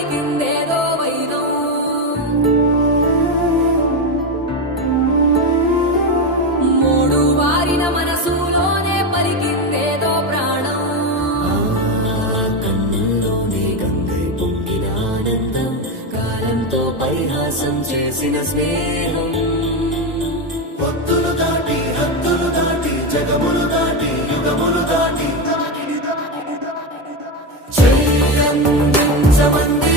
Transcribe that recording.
పలికిందేదో వైనం మూడు వారిన మనసులోనే పలికిందేదో ప్రాణం కన్నుల్లోనే గంగై పొంగిన ఆనందం కాలంతో పరిహాసం చేసిన స్నేహం భక్తులు దాటి హద్దులు దాటి జగములు దాటి యుగములు దాటి చెయ్యందించమంది